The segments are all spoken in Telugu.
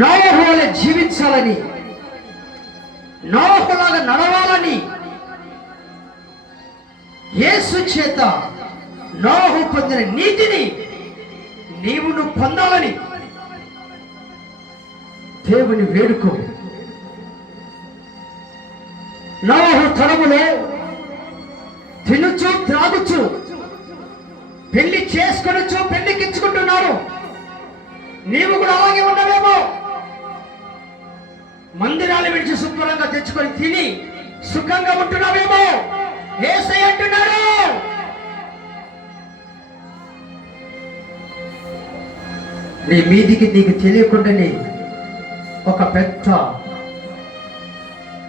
నోవహు వలె జీవించాలని, నోవహులాగా నడవాలని యేసు చేత నోవహు పొందిన నీతిని నీవు పొందాలని దేవుని వేడుకో. నోవహు తరములో తినుచు త్రాగుచు పెళ్లి చేసుకొనొచ్చు, పెళ్లికిచ్చుకుంటున్నారు. నీవు కూడా అలాగే ఉండవేమో. మందిరాలు విడిచి శుభ్రంగా తెచ్చుకొని తిని సుఖంగా ఉంటున్నావేమో. యేసయ్య అంటున్నాడు, నీ మీదికి నీకు తెలియకుండానే ఒక పెద్ద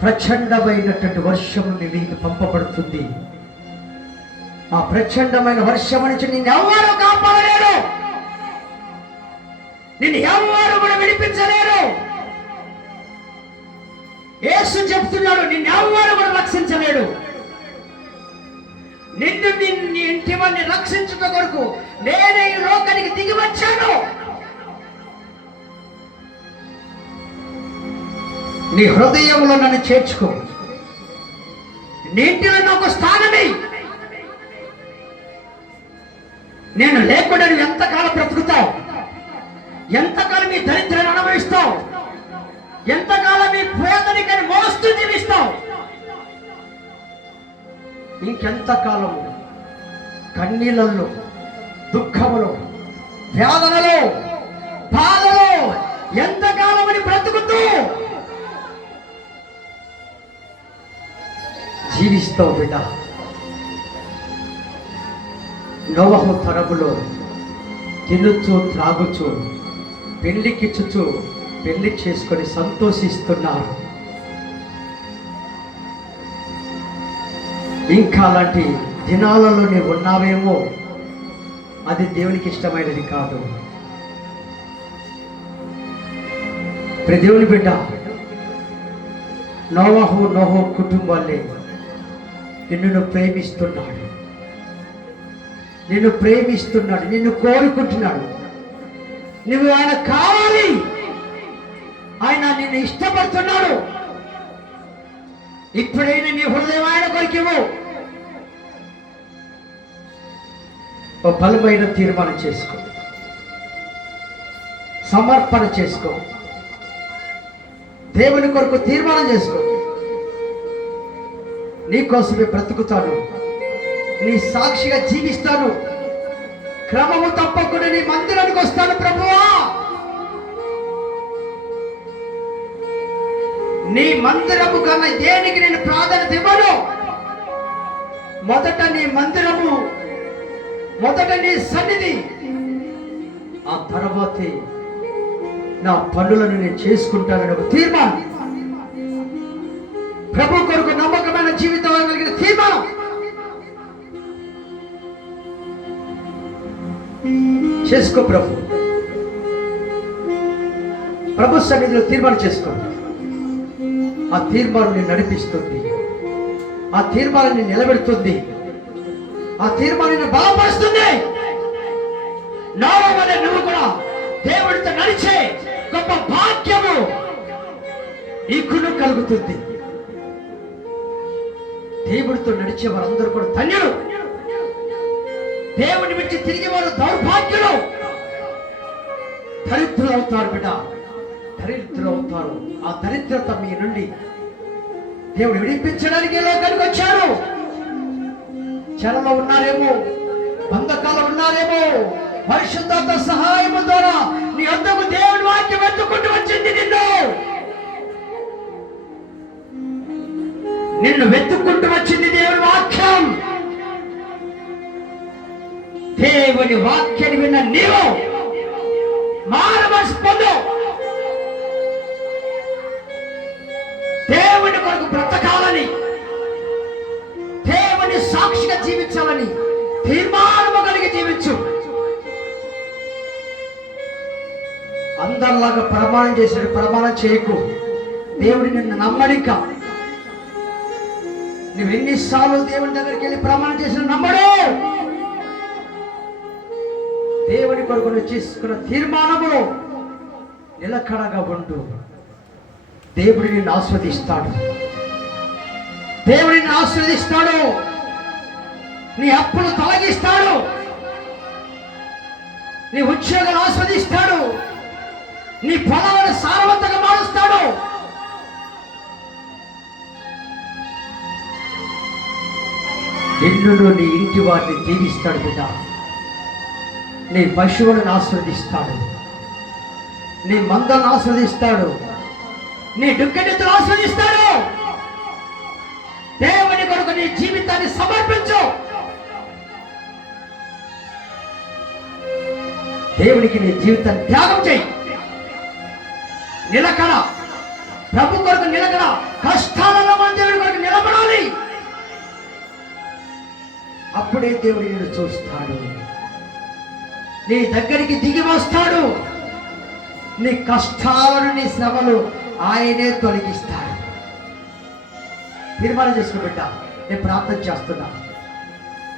ప్రచండమైనటువంటి వర్షము నీ మీదికి పంపబడుతుంది. ఆ ప్రచండమైన వర్షం నుంచి నిన్ను ఎవరు కాపాడలేరు, నిన్ను ఎవరు కూడా విడిపించలేరు. యేసు చెప్తున్నాడు, నిన్ను ఎవరు కూడా రక్షించలేడు. నిన్ను నీ ఇంటి వారిని రక్షించుట కొరకు నేనే ఈ లోకానికి దిగి వచ్చాను. నీ హృదయంలో నన్ను చేర్చుకో, నీటిలో నాకు స్థానమే. నేను లేకుండా నువ్వు ఎంతకాలం బ్రతుకుతావు, ఎంతకాలం మీ దరిద్రాన్ని అనుభవిస్తావు, ఎంతకాలం మీ పేదరికాన్ని మోస్తూ జీవిస్తావు, ఇంకెంతకాలము కన్నీళ్ళల్లో, దుఃఖములో, వేదనలో, బాధలో ఎంతకాలమని బ్రతుకుతూ జీవిస్తావు బిడ్డ. నోవహు తరములో తినుచు త్రాగుచు పెళ్లికిచ్చుచు పెళ్లి చేసుకొని సంతోషిస్తున్నారు. ఇంకా అలాంటి దినాలలో నీవు ఉన్నావేమో, అది దేవునికి ఇష్టమైనది కాదు. దేవుని బిడ్డ, నోవహు కుటుంబాలే నిన్ను ప్రేమిస్తున్నాడు, నిన్ను ప్రేమిస్తున్నాడు, నిన్ను కోరుకుంటున్నాడు. నువ్వు ఆయన కావాలి, ఆయన నిన్ను ఇష్టపడుతున్నాడు. ఇప్పుడైనా నీ హృదయం ఆయన కొరికేమో ఓ బలమైన తీర్మానం చేసుకో, సమర్పణ చేసుకో, దేవుని కొరకు తీర్మానం చేసుకో. నీకోసమే బ్రతుకుతాను, నీ సాక్షిగా జీవిస్తాను, క్రమము తప్పకుండా నీ మందిరానికి వస్తాను ప్రభువా. నీ మందిరము కన్నా దేనికి నేను ప్రాధాన్యత ఇవ్వను. మొదట నీ మందిరము, మొదట నీ సన్నిధి, ఆ తర్వాతే నా పనులను నేను చేసుకుంటానని ఒక తీర్మానం, ప్రభు కొరకు నమ్మకమైన జీవితం కలిగిన తీర్మానం చేసుకో. ప్రభు సన్నిధిలో తీర్మానం చేసుకో. ఆ తీర్మానం నేను నడిపిస్తుంది, ఆ తీర్మానాన్ని నిలబెడుతుంది, ఆ తీర్మానాన్ని బలపరుస్తుంది. నోవహు వలె నువ్వు కూడా దేవుడితో నడిచే గొప్ప భాగ్యము నీకును కలుగుతుంది. దేవుడితో నడిచే వారందరూ కూడా ధన్యులు. దేవుని విడిచి తిరిగి వారు దౌర్భాగ్యులు, దరిద్రులు అవుతారు బిడ్డ, దరిద్రులు అవుతారు. ఆ దరిద్రత మీ నుండి దేవుడు విడిపించడానికి లోకానికి వచ్చారు. చెరలో ఉన్నారేమో, బంధకాలు ఉన్నారేమో, పరిశుద్ధాత్మ సహాయము ద్వారా నీ వద్దకు దేవుని వాక్యం వెతుక్కుంటూ వచ్చింది. నిన్ను వెతుక్కుంటూ వచ్చింది దేవుని వాక్యం. దేవుని వాక్యాన్ని విన్న నీవు మారవలసి పొందు. దేవుని కొరకు బ్రతకాలని, దేవుని సాక్షిగా జీవించాలని తీర్మానము కలిగి జీవించు. అందరిలాగా ప్రమాణం చేసినట్టు ప్రమాణం చేయకు. దేవుడి నిన్ను నమ్మడిక. నువ్వు ఎన్నిసార్లు దేవుని దగ్గరికి వెళ్ళి ప్రమాణం చేసిన నమ్మడు. దేవుని కొరకు నువ్వు చేసుకున్న తీర్మానములో నిలకడగా ఉండు. దేవుడు నిన్ను ఆస్వాదిస్తాడు. దేవుడిని ఆస్వాదిస్తాడు. నీ అప్పులు తొలగిస్తాడు. నీ ఉద్యోగాలు ఆస్వాదిస్తాడు. నీ పొలాలను సారవంతంగా మారుస్తాడు. నిన్ను నీ ఇంటి వారిని దీవిస్తాడు బిడ్డ. నీ పశువులను ఆస్వాదిస్తాడు. నీ మందలను ఆస్వాదిస్తాడు. నీ దుఃఖనితులు ఆస్వాదిస్తాడు. దేవుని కొరకు నీ జీవితాన్ని సమర్పించు. దేవునికి నీ జీవితాన్ని త్యాగం చేయి. నిలకడ, ప్రభు కొరకు నిలకడ. కష్టాలలో మన దేవుడి కొరకు నిలబడాలి. అప్పుడే దేవుడు నిన్ను చూస్తాడు. నీ దగ్గరికి దిగి వస్తాడు. నీ కష్టాలను, నీ శ్రమలు ఆయనే తొలగిస్తాడు. తీర్మానం చేసుకో బిడ్డ. నేను ప్రార్థన చేస్తున్నా.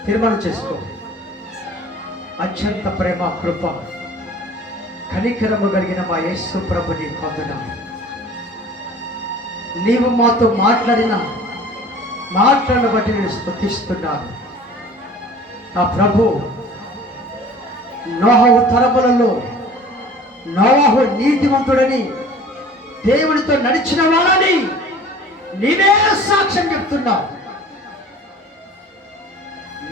తీర్మానం చేసుకో. అత్యంత ప్రేమ, కృప, కనికరము కలిగిన మా యేసు ప్రభుని పొందుదాం. నీవు మాతో మాట్లాడిన మాటలను బట్టి నేను స్తుతిస్తున్నాను. ఆ ప్రభు నోహవు తరములలో నోవహు నీతిమంతుడని, దేవునితో నడిచిన వాళ్ళని నీవే సాక్ష్యం చెప్తున్నావు.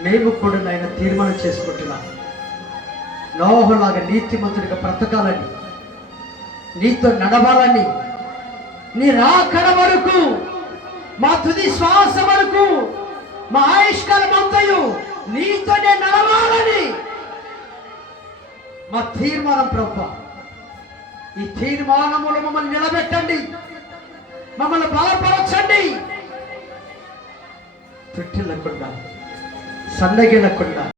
మేము కూడా నాయన తీర్మానం చేసుకుంటున్నాం. నోవహులాగా నీతిమంతుడిగా బ్రతకాలని, నీతో నడవాలని, నీ రాకడ వరకు, మా తుది శ్వాస వరకు, మా ఆయుష్కాలం అంతయు నీతోనే నడవాలని మా తీర్మానం ప్రభువా. ఈ తీర్మానములు మమ్మల్ని నిలబెట్టండి. మమ్మల్ని బలపరచండి. తుట్టిల్లకుండా, సన్నగిల్లకుండా